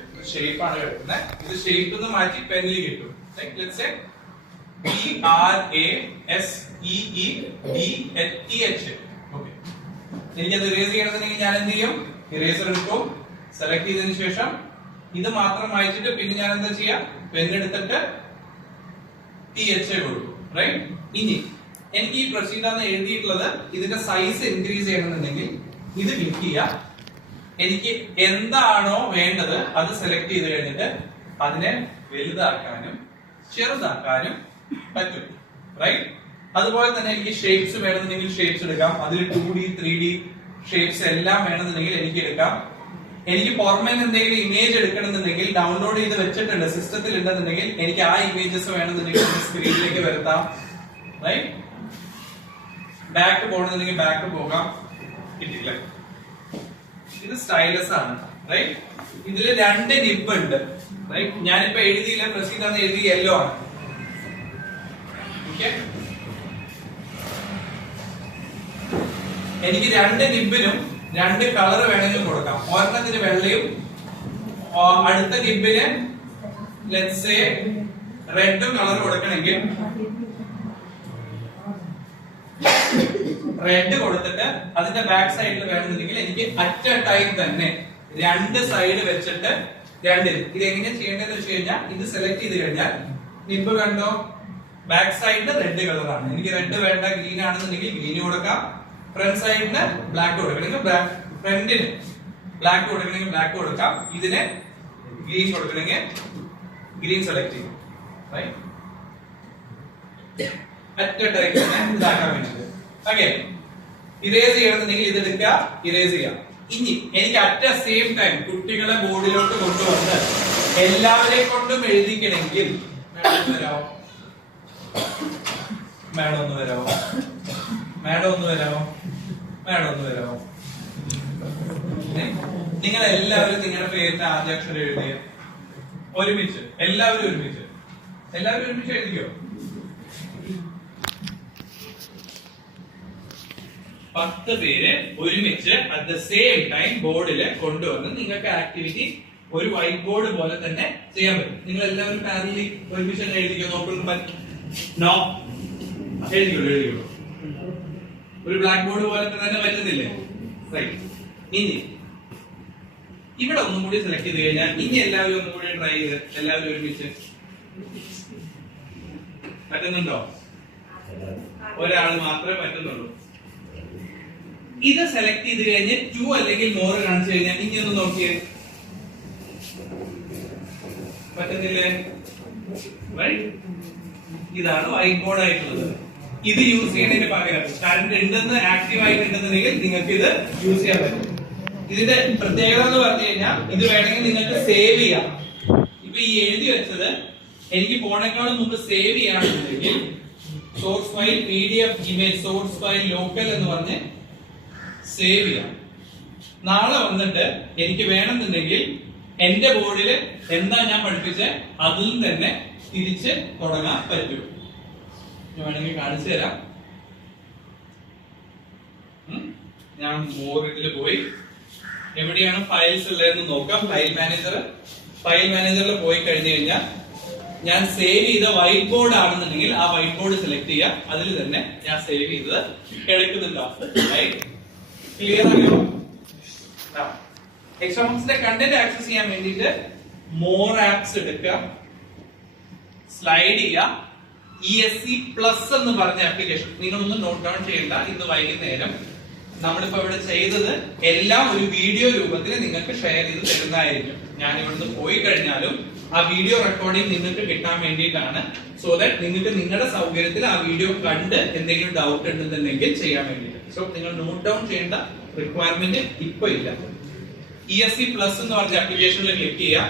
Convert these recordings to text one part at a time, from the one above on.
Image shape ആണ് കിടക്കുന്നത്. ഇത് ഷേപ്പ് എന്ന് മാറ്റി പെന്നിൽ കിട്ടും. Let's say PRASEEDETH. ഓക്കെ, എനിക്കത് ഇറേസ് ചെയ്യണമെന്നുണ്ടെങ്കിൽ ഞാൻ എന്ത് ചെയ്യും? ഇറേസർ എടുക്കും, സെലക്ട് ചെയ്തതിനു ശേഷം ഇത് മാത്രം വായിച്ചിട്ട് പിന്നെ ഞാൻ എന്താ ചെയ്യാം? പെണ്ണെടുത്തിട്ട് TH കൊടുക്കും. റൈറ്റ്? ഇനി എനിക്ക് ഈ പ്രൊസീഡ് എന്ന് എഴുതിയിട്ടുള്ളത് ഇതിന്റെ സൈസ് ഇൻക്രീസ് ചെയ്യണമെന്നുണ്ടെങ്കിൽ ഇത് ക്ലിക്ക് ചെയ്യാം. എനിക്ക് എന്താണോ വേണ്ടത് അത് സെലക്ട് ചെയ്ത് കഴിഞ്ഞിട്ട് അതിനെ വലുതാക്കാനും ചെറുതാക്കാനും പറ്റും. റൈറ്റ്? അതുപോലെ തന്നെ എനിക്ക് ഷേപ്സ് വേണമെന്നുണ്ടെങ്കിൽ ഷേപ്സ് എടുക്കാം. അതിൽ 2D 3D ഷേപ്സ് എല്ലാം വേണമെന്നുണ്ടെങ്കിൽ എനിക്ക് എടുക്കാം. എനിക്ക് പുറമെ എന്തെങ്കിലും ഇമേജ് എടുക്കണമെന്നുണ്ടെങ്കിൽ ഡൗൺലോഡ് ചെയ്ത് വെച്ചിട്ടുണ്ട്, സിസ്റ്റത്തിൽ ഉണ്ടെന്നുണ്ടെങ്കിൽ എനിക്ക് ആ ഇമേജസ് വേണമെന്നുണ്ടെങ്കിൽ സ്ക്രീനിലേക്ക് വരുത്താം. റൈറ്റ്? ബാക്ക് പോകണമെന്നുണ്ടെങ്കിൽ ബാക്ക് പോകാം. കിട്ടില്ല? ഇത് സ്റ്റൈലസ് ആണ്. റൈറ്റ്? ഇതിൽ 2 നിബ് ഉണ്ട്. റൈറ്റ്? ഞാനിപ്പോ എഴുതിയില്ല, പ്രസീദ് എന്ന് എഴുതി യെല്ലോ ആണ്. ഓക്കെ, എനിക്ക് 2 നിബിനും 2 കളർ വേണമെങ്കിൽ കൊടുക്കാം. ഒരെണ്ണത്തിന് വെള്ളയും അടുത്ത നിബിന് ലെറ്റ്സ് സേ റെഡും കളർ കൊടുക്കണമെങ്കിൽ റെഡ് കൊടുത്തിട്ട് അതിന്റെ ബാക്ക് സൈഡിൽ വേണമെന്നുണ്ടെങ്കിൽ എനിക്ക് അറ്റ് എ ടൈം തന്നെ 2 സൈഡ് വെച്ചിട്ട് 2 ഇത് എങ്ങനെ ചെയ്യേണ്ടതെന്ന് വെച്ച് കഴിഞ്ഞാൽ ഇത് സെലക്ട് ചെയ്ത് കഴിഞ്ഞാൽ നിബ് കണ്ടോ, ബാക്ക് സൈഡിന് റെഡ് കളറാണ്. എനിക്ക് റെഡ് വേണ്ട, ഗ്രീൻ ആണെന്നുണ്ടെങ്കിൽ ഗ്രീൻ കൊടുക്കാം. ഫ്രണ്ട് സൈഡിന് ബ്ലാക്ക് കൊടുക്കണമെങ്കിൽ ഫ്രണ്ടിന് ബ്ലാക്ക് കൊടുക്കണമെങ്കിൽ ബ്ലാക്ക് കൊടുക്കാം. ഇതിന് ഗ്രീൻ കൊടുക്കണമെങ്കിൽ ഗ്രീൻ സെലക്ട് ചെയ്യും. അറ്റ് എ ടൈം ഇതാക്കാൻ വേണ്ടിട്ട്. ഓക്കെ, ഇറേസ് ചെയ്യണമെന്നുണ്ടെങ്കിൽ ഇത് എടുക്കുക, ഇറേസ് ചെയ്യാം. ഇനി എനിക്ക് അറ്റ് എ സെയിം ടൈം കുട്ടികളെ ബോർഡിലോട്ട് കൊണ്ടുവന്ന് എല്ലാവരെ കൊണ്ടും എഴുതിക്കണമെങ്കിൽ വരാമോ? മാഡം ഒന്ന് വരാമോ? മാഡം ഒന്ന് വരാമോ? മാഡം ഒന്ന് വരാമോ? നിങ്ങൾ എല്ലാവരും നിങ്ങളുടെ പേരിന്റെ ആദ്യ അക്ഷരം എഴുതിയ ഒരുമിച്ച് എല്ലാവരും ഒരുമിച്ച് എഴുതിക്കോ. 10 പേര് ഒരുമിച്ച് അറ്റ് ദ സെയിം ടൈം ബോർഡിൽ കൊണ്ടുവന്ന് നിങ്ങൾക്ക് ആക്ടിവിറ്റി ഒരു വൈറ്റ് ബോർഡ് പോലെ തന്നെ ചെയ്യാൻ പറ്റും. നിങ്ങൾ എല്ലാവരും പാരലി ഒരുമിച്ച് തന്നെ എഴുതിക്കോ. നോക്കുന്നു നോ, എഴുതിക്കോളൂ. ഒരു ബ്ലാക്ക് ബോർഡ് പോലെ തന്നെ പറ്റുന്നില്ലേ? റൈറ്റ്. ഇനി ഇവിടെ ഒന്നും കൂടി സെലക്ട് ചെയ്ത് കഴിഞ്ഞാൽ ഇനി എല്ലാവരും ഒന്നും കൂടി ട്രൈ ചെയ്ത് എല്ലാവരും ഒരുമിച്ച് പറ്റുന്നുണ്ടോ? ഒരാൾ മാത്രമേ പറ്റുന്നുള്ളൂ. ഇത് സെലക്ട് ചെയ്ത് കഴിഞ്ഞ് 2 അല്ലെങ്കിൽ മോർ കാണിച്ചു കഴിഞ്ഞാൽ ഇനി ഒന്ന് നോക്കിയേ, പറ്റുന്നില്ലേ? ഇതാണ് വൈറ്റ് ബോർഡ് ആയിട്ടുള്ളത്. ഇത് യൂസ് ചെയ്യുന്നതിന് പകരം കറണ്ട് ഉണ്ടെന്ന് ആക്റ്റീവ് ആയിട്ടുണ്ടെന്നുണ്ടെങ്കിൽ നിങ്ങൾക്ക് ഇത് യൂസ് ചെയ്യാൻ പറ്റും. ഇതിന്റെ പ്രത്യേകത എന്ന് പറഞ്ഞു കഴിഞ്ഞാൽ ഇത് വേണമെങ്കിൽ നിങ്ങൾക്ക് സേവ് ചെയ്യാം. ഇപ്പൊ ഈ എഴുതി വെച്ചത് എനിക്ക് പോണേക്കാളും മുമ്പ് സേവ് ചെയ്യാണെന്നുണ്ടെങ്കിൽ source file PDF image source file local എന്ന് പറഞ്ഞ് സേവ് ചെയ്യാം. നാളെ വന്നിട്ട് എനിക്ക് വേണമെന്നുണ്ടെങ്കിൽ എന്റെ ബോർഡിൽ എന്താ ഞാൻ പഠിപ്പിച്ച അതിൽ തന്നെ തിരിച്ച് തുടങ്ങാൻ പറ്റും. ഞാൻ വേണമെങ്കിൽ കാണിച്ചു തരാം. ഞാൻ മോറിൽ പോയി എവിടെയാണ് ഫയൽസ് ഉള്ളതെന്ന് നോക്കാം. ഫയൽ മാനേജറിൽ പോയി കഴിഞ്ഞു കഴിഞ്ഞാൽ ഞാൻ സേവ് ചെയ്ത വൈറ്റ് ബോർഡ് ആണെന്നുണ്ടെങ്കിൽ ആ വൈറ്റ് ബോർഡ് സെലക്ട് ചെയ്യുക. അതിൽ തന്നെ ഞാൻ സേവ് ചെയ്തത് എടുക്കുന്നുണ്ടോ? ക്ലിയർ ആയോ? എക്സ്ട്രാബുക്സിന്റെ കണ്ടന്റ് ആക്സസ് ചെയ്യാൻ വേണ്ടിയിട്ട് മോർ ആപ്സ് എടുക്കുക, സ്ലൈഡ് ചെയ്യുക. ESC പ്ലസ് എന്ന് പറഞ്ഞ ആപ്ലിക്കേഷൻ നിങ്ങളൊന്നും നോട്ട് ഡൗൺ ചെയ്യണ്ട. ഇന്ന് വൈകുന്നേരം നമ്മളിപ്പോ ഇവിടെ ചെയ്തത് എല്ലാം ഒരു വീഡിയോ രൂപത്തിൽ നിങ്ങൾക്ക് ഷെയർ ചെയ്ത് തരുന്നതായിരിക്കും. ഞാൻ ഇവിടുന്ന് പോയി കഴിഞ്ഞാലും ആ വീഡിയോ റെക്കോർഡിംഗ് നിങ്ങൾക്ക് കിട്ടാൻ വേണ്ടിയിട്ടാണ്. സോ ദാറ്റ് നിങ്ങൾക്ക് നിങ്ങളുടെ സൗകര്യത്തിൽ ആ വീഡിയോ കണ്ട് എന്തെങ്കിലും ഡൗട്ട് ഉണ്ടെന്നുണ്ടെങ്കിൽ ചെയ്യാൻ വേണ്ടിയിട്ട്. സോ നിങ്ങൾ നോട്ട് ഡൗൺ ചെയ്യേണ്ട റിക്വയർമെന്റ് ഇപ്പൊ ഇല്ല. ESC പ്ലസ് എന്ന് പറഞ്ഞ ആപ്ലിക്കേഷനിൽ ക്ലിക്ക് ചെയ്യാം.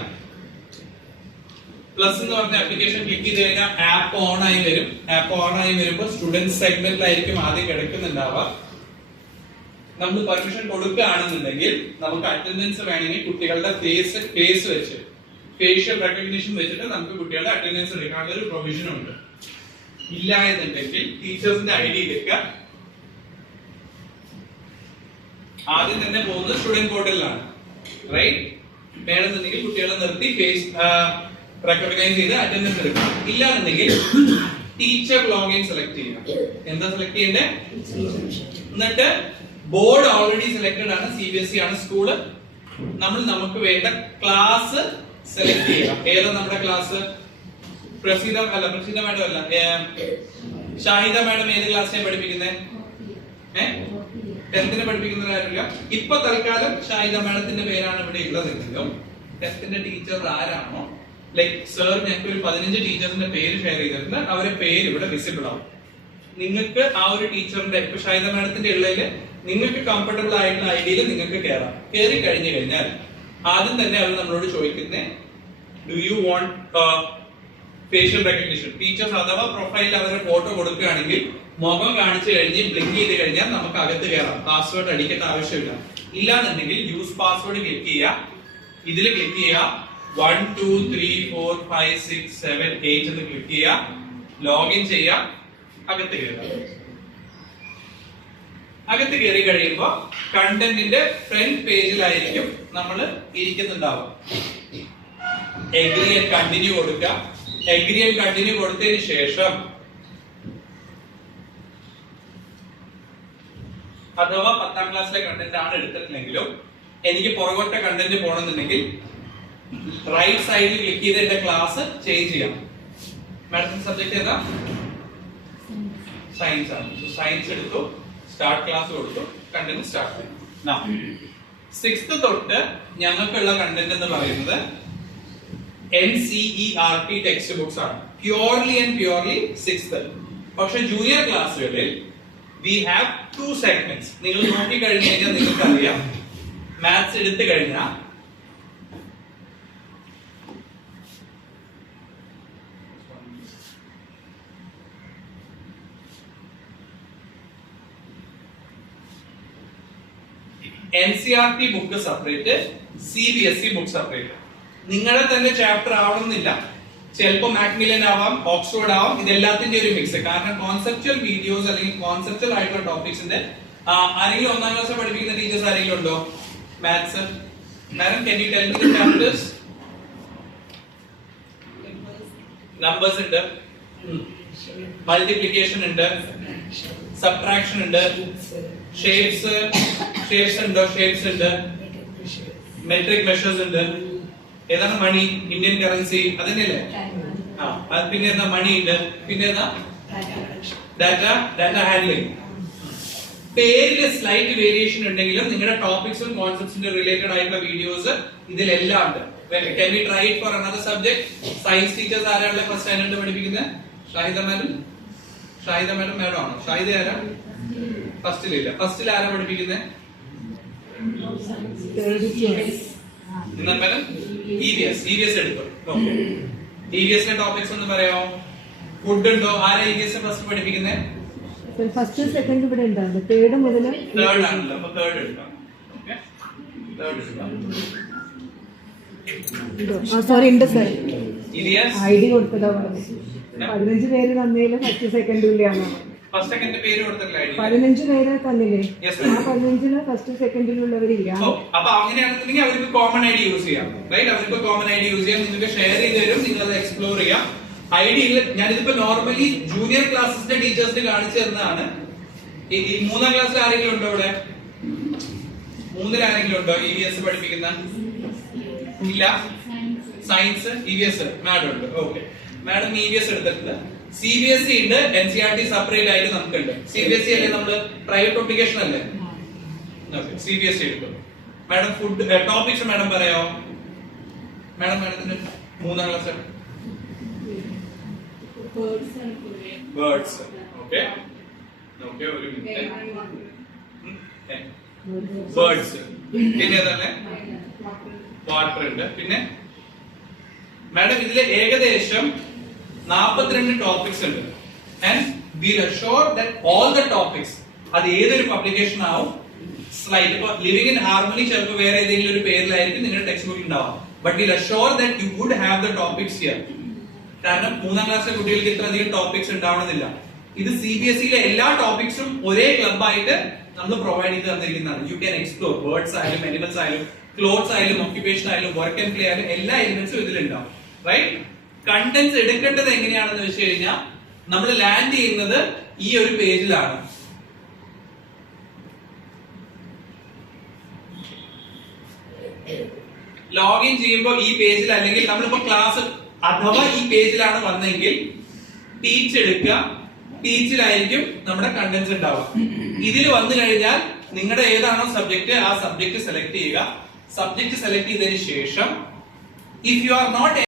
പ്ലസ് എന്ന് പറഞ്ഞ ആപ്ലിക്കേഷൻ ക്ലിക്ക് ചെയ്ത് കഴിഞ്ഞാൽ ആപ്പ് ഓൺ ആയി വരും. ആപ്പ് ഓൺ ആയി വരുമ്പോൾ സ്റ്റുഡന്റ് സെഗ്മെന്റിലായിരിക്കും ആദ്യം കിടക്കുന്നുണ്ടാവുക. നമ്മൾ പെർമിഷൻ കൊടുക്കുകയാണെന്നുണ്ടെങ്കിൽ നമുക്ക് അറ്റൻഡൻസ് വേണമെങ്കിൽ കുട്ടികളുടെ ഫേസ് വെച്ച് ഫേഷ്യൽ റെക്കഗ്നിഷൻ വെച്ചിട്ട് നമുക്ക് കുട്ടികളുടെ അറ്റൻഡൻസ് എടുക്കാനുള്ള ഒരു പ്രൊവിഷൻ ഉണ്ട്. ഇല്ല എന്നുണ്ടെങ്കിൽ ടീച്ചേഴ്സിന്റെ ID എടുക്കുക. ആദ്യം തന്നെ പോകുന്നത് സ്റ്റുഡന്റ് പോർട്ടലിലാണ്. റൈറ്റ്? വേണമെന്നുണ്ടെങ്കിൽ കുട്ടികളെ നിർത്തി ഫേസ് റെക്കഗ്നൈസ് ചെയ്ത് അറ്റൻഡൻസ് എടുക്കണം. ഇല്ലാന്നുണ്ടെങ്കിൽ ടീച്ചർ ലോഗിൻ സെലക്ട് ചെയ്യണം. എന്താ സെലക്ട് ചെയ്യണ്ടേ? എന്നിട്ട് ബോർഡ് ഓൾറെഡി സെലക്ടഡ് ആണ്, CBSE ആണ് സ്കൂള്. നമുക്ക് വേണ്ട ക്ലാസ് സെലക്ട് ചെയ്യാം. ഏതാ നമ്മുടെ ക്ലാസ്? പ്രസീത മാഡം അല്ല, ഷാഹിദ മാഡം ഏത് ക്ലാസ്സിനെ പഠിപ്പിക്കുന്നത്? 10th പഠിപ്പിക്കുന്ന കാര്യമില്ല. ഇപ്പൊ തൽക്കാലം ഷാഹിദ മാഡത്തിന്റെ പേരാണ് ഇവിടെ ഉള്ളതെങ്കിലും 10th ടീച്ചർ ആരാണോ, ലൈക് സർ ഞങ്ങൾക്ക് ഒരു 15 ടീച്ചേഴ്സിന്റെ പേര് ഷെയർ ചെയ്തിട്ടുണ്ട്. അവരുടെ പേര് ഇവിടെ വിസിബിൾ ആവും. നിങ്ങൾക്ക് ആ ഒരു ടീച്ചറിന്റെ, ഇപ്പൊ ഷാഹിദ മാഡത്തിന്റെ ഉള്ളതില് നിങ്ങൾക്ക് കംഫർട്ടബിൾ ആയിട്ടുള്ള ഐഡിയയിൽ നിങ്ങൾക്ക് കയറാം. കയറി കഴിഞ്ഞു കഴിഞ്ഞാൽ ആദ്യം തന്നെ അവർ നമ്മളോട് ചോദിക്കുന്നത് do you want facial recognition. Teachers അഥവാ പ്രൊഫൈലിൽ അവരുടെ ഫോട്ടോ കൊടുക്കുകയാണെങ്കിൽ മുഖം കാണിച്ചു കഴിഞ്ഞ് ബ്ലിങ്ക് ചെയ്ത് കഴിഞ്ഞാൽ നമുക്ക് അകത്ത് കയറാം. പാസ്വേഡ് അടിക്കേണ്ട ആവശ്യമില്ല. ഇല്ലാന്നുണ്ടെങ്കിൽ യൂസ് പാസ്വേഡ് ക്ലിക്ക് ചെയ്യുക. ഇതിൽ ക്ലിക്ക് ചെയ്യുക 1 2 3 4 5 6 7 8 എന്ന് ക്ലിക്ക് ചെയ്യുക. ലോഗിൻ ചെയ്യുക. അകത്ത് കയറുക. അകത്ത് കയറി കഴിയുമ്പോൾ കണ്ടന്റിന്റെ ഫ്രണ്ട് പേജിലായിരിക്കും നമ്മൾ ഇരിക്കുന്നുണ്ടാവുക. എഗ്രി ആൻഡ് കണ്ടിന്യൂ കൊടുക്കുക. എഗ്രി ആൻഡ് കണ്ടിന്യൂ കൊടുത്തതിന് ശേഷം അഥവാ 10ാം ക്ലാസ്സിലെ കണ്ടന്റ് ആണ് എടുത്തിട്ടില്ലെങ്കിലും എനിക്ക് പുറകോട്ടെ കണ്ടന്റ് പോകണമെന്നുണ്ടെങ്കിൽ റൈറ്റ് സൈഡിൽ ക്ലിക്ക് ചെയ്ത് എന്റെ ക്ലാസ് ചേഞ്ച് ചെയ്യാം. മാഡത്തിന്റെ സബ്ജക്ട് ഏതാ? സയൻസ് ആണ്. സയൻസ് എടുത്തു, സ്റ്റാർട്ട് ക്ലാസ് കൊടുത്തു, കണ്ടന്റ് സ്റ്റാർട്ട് ചെയ്യും. 6th തൊട്ട് ഞങ്ങൾക്കുള്ള കണ്ടന്റ് എന്ന് പറയുന്നത് NCERT ടെക്സ്റ്റ് ബുക്സ് ആണ്. Purely and purely 6th. പക്ഷെ ജൂനിയർ ക്ലാസ്സുകളിൽ വി ഹാവ് 2 സെഗ്മെന്റ്സ്. നിങ്ങൾ നോക്കി കഴിഞ്ഞു കഴിഞ്ഞാൽ നിങ്ങൾക്ക് അറിയാം, മാത്സ് എടുത്തു കഴിഞ്ഞാൽ NCERT book separate, CBSE book separate. നിങ്ങളുടെ തന്നെ ചാപ്റ്റർ ആവണമെന്നില്ല. ചിലപ്പോൾ മാക്മിലൻ ആവാം, ഓക്സ്ഫോർഡ് ആവാം. ഇതെല്ലാത്തിന്റെ ഒരു മിക്സ്. കാരണം കോൺസെപ്റ്റുവൽ വീഡിയോസ് അല്ലെങ്കിൽ കോൺസെപ്റ്റുവൽ ആയിട്ടുള്ള ടോപ്പിക്സിന്റെ ആരെങ്കിലും 1ാം ക്ലാസ് പഠിപ്പിക്കുന്ന ടീച്ചേഴ്സ് ആരെങ്കിലും ഉണ്ടോ? Maths madam, can you tell me the chapters? Numbers ഉണ്ട്, മൾട്ടിപ്ലിക്കേഷൻ ഉണ്ട്, സബ്ട്രാക്ഷൻ ഉണ്ട്, ഷേപ്സ് ഉണ്ടോ? ഷേപ്സ് ഉണ്ട്, മെട്രിക് മെഷേഴ്സ് ഉണ്ട്. ഏതാണ്? മണി, ഇന്ത്യൻ കറൻസി, അതന്നെയല്ലേ? പിന്നെ എന്താ? മണി ഉണ്ട്. പിന്നെ ഏതാ? Data handling. പേരില് സ്ലൈറ്റ് വേരിയേഷൻ ഉണ്ടെങ്കിലും നിങ്ങളുടെ ടോപ്പിക്സും കോൺസെപ്റ്റ്സിന്റെ റിലേറ്റഡ് ആയിട്ടുള്ള വീഡിയോസ് ഇതിലെല്ലാം ഉണ്ട്. Can we try it for another subject? Science teachers ആരാണ് ഫസ്റ്റ് സ്റ്റാൻഡേർഡ് പഠിപ്പിക്കുന്നത്? ഷാഹിദ മാഡം ആണോ? ഷാഹിദ ആരാ? ഫസ്റ്റിലില്ല. ഫസ്റ്റിൽ ആരാ പഠിപ്പിക്കുന്നത്? മാഡം EVS എടുക്കും. EVS ടോപ്പിക്സ് ഒന്ന് പറയാമോ? ഫുഡ് ഉണ്ടോ? ആരാ EVS ഫസ്റ്റ് പഠിപ്പിക്കുന്നത്? ഫസ്റ്റ് സെക്കൻഡ് ഇവിടെ ഉണ്ടാവും. തേർഡ് മുതൽ തേർഡ് ആണല്ലോ. അപ്പൊ തേർഡ് എടുക്കാം. സോറി ഉണ്ട് സർ. ID കൊടുത്തതാ പറഞ്ഞു. 15 പേര് തന്നതില് ഫസ്റ്റ് സെക്കൻഡ് ഇല്ലാന്നാണ്. ഫസ്റ്റ് സെക്കൻഡ് പേര് കൊടുത്തില്ല. 15 പേര് തന്നില്ലേ? ആ 15 ഫസ്റ്റ് സെക്കൻഡിലുള്ളവരില്ല. അപ്പൊ അങ്ങനെയാണെന്നുണ്ടെങ്കിൽ അവർക്ക് കോമൺ ID യൂസ് ചെയ്യാം. റൈറ്റ്? അവർക്ക് കോമൺ ID യൂസ് ചെയ്യാം. നിങ്ങൾക്ക് ഷെയർ ചെയ്ത് തരും, നിങ്ങൾ അത് എക്സ്പ്ലോർ ചെയ്യാം. ഐഡിയയിൽ ഞാനിതിപ്പോ നോർമലി ജൂനിയർ ക്ലാസ്സിന്റെ ടീച്ചേഴ്സിന് കാണിച്ചു തരുന്നതാണ്. 3ാം ക്ലാസ്സിൽ ആരെങ്കിലും ഉണ്ടോ ഇവിടെ? 3ൽ ആരെങ്കിലും ഉണ്ടോ EVS പഠിപ്പിക്കുന്ന? ഇല്ല. സയൻസ് EVS മാഡം ഉണ്ട്. ഓക്കെ, മാഡം EVS എടുത്തിട്ടുണ്ട്. CBSE ഉണ്ട്, NCERT സെപ്പറേറ്റ് ആയിട്ട് നമുക്കുണ്ട്. CBSE അല്ലേ നമ്മള് പ്രൈവറ്റ് പബ്ലിക്കേഷൻ അല്ലേ? CBSE എടുക്കും. മാഡം ഫുഡ് ടോപ്പിക്സ് മാഡം പറയാമോ? മാഡത്തിന് 3ാം ക്ലാസ് ബേർഡ്സ്. ഓക്കെ, ഒരു മിനിറ്റ്. ബേർഡ്സ്. പിന്നെ തന്നെ വാട്ടർ ഉണ്ട്. പിന്നെ മാഡം ഇതിലെ ഏകദേശം 42 ടോപ്പിക്സ് ഉണ്ട്. And we assure that all the topics, അത് ഏതൊരു പബ്ലിക്കേഷൻ ആവും, സ്ലൈഡ് ഇപ്പൊ ലിവിംഗ് ഇൻ ഹാർമണി ചിലപ്പോൾ വേറെ ഏതെങ്കിലും ഒരു പേരിലായിരിക്കും നിങ്ങളുടെ ടെക്സ്റ്റ് ബുക്കിൽ ഉണ്ടാവും. But we assure that you would have the topics here. കാരണം 3ാം ക്ലാസ്സിലെ കുട്ടികൾക്ക് ഇത്ര അധികം ടോപ്പിക്സ് ഉണ്ടാവണമെന്നില്ല. ഇത് CBSEയിലെ എല്ലാ ടോപ്പിക്സും ഒരേ ക്ലബായിട്ട് നമ്മൾ പ്രൊവൈഡ് ചെയ്ത് തന്നിരിക്കുന്നതാണ്. യു ക്യാൻ എക്സ്പ്ലോർ ബേർഡ്സ് ആയാലും അനിമൽസ് ആയാലും ക്ലോത്ത്സ് ആയാലും ഓക്യുപ്പേഷൻ ആയാലും വർക്ക് ആൻഡ് പ്ലേ ആയാലും എല്ലാ എലിമെന്റ്സും ഇതിലുണ്ടാവും. റൈറ്റ്? കണ്ടന്റ്സ് എടുക്കേണ്ടത് എങ്ങനെയാണെന്ന് വെച്ച് കഴിഞ്ഞാൽ നമ്മൾ ലാൻഡ് ചെയ്യുന്നത് ഈ ഒരു പേജിലാണ്. ലോഗിൻ ചെയ്യുമ്പോൾ ഈ പേജിൽ, അല്ലെങ്കിൽ നമ്മളിപ്പോ ക്ലാസ് അഥവാ ഈ പേജിലാണ് വന്നെങ്കിൽ ടീച്ച് എടുക്കുക, ടീച്ചിലായിരിക്കും നമ്മുടെ കണ്ടന്റ്സ് ഉണ്ടാവുക. ഇതിൽ വന്നു കഴിഞ്ഞാൽ നിങ്ങളുടെ ഏതാണോ സബ്ജക്ട് ആ സബ്ജക്ട് സെലക്ട് ചെയ്യുക. സബ്ജക്ട് സെലക്ട് ചെയ്തതിനു ശേഷം ഇഫ് യു ആർ നോട്ട്